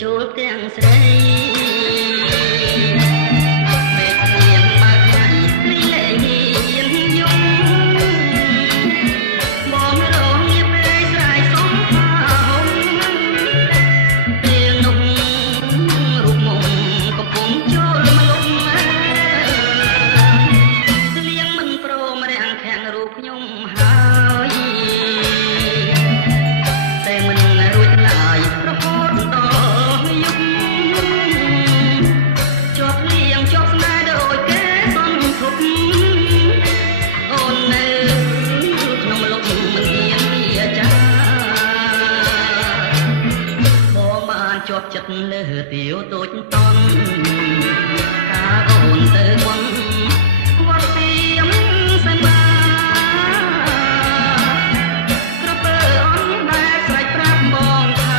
ចូលទាំងស្រីពេលទៀងបើកថ្ងៃរីលែងហ៊ានយំបងរងងារពេកស្រ័យសុំផាហុំពេលនោះរូបមុំកំពុងចូលមកលំលៀងមិនព្រមរាំងខាំងរូបខ្ញុំហើយតែមិនរួចឡើយរហូតដល់យប់ជាប់លៀងជាប់ស្នេហ៍ដូចគេសន្ទុកអូននៅក្នុងលំមិនហ៊ានវាចាបងបានជាប់ចិត្តលើទាវតូចតន់កាអូនទៅបន់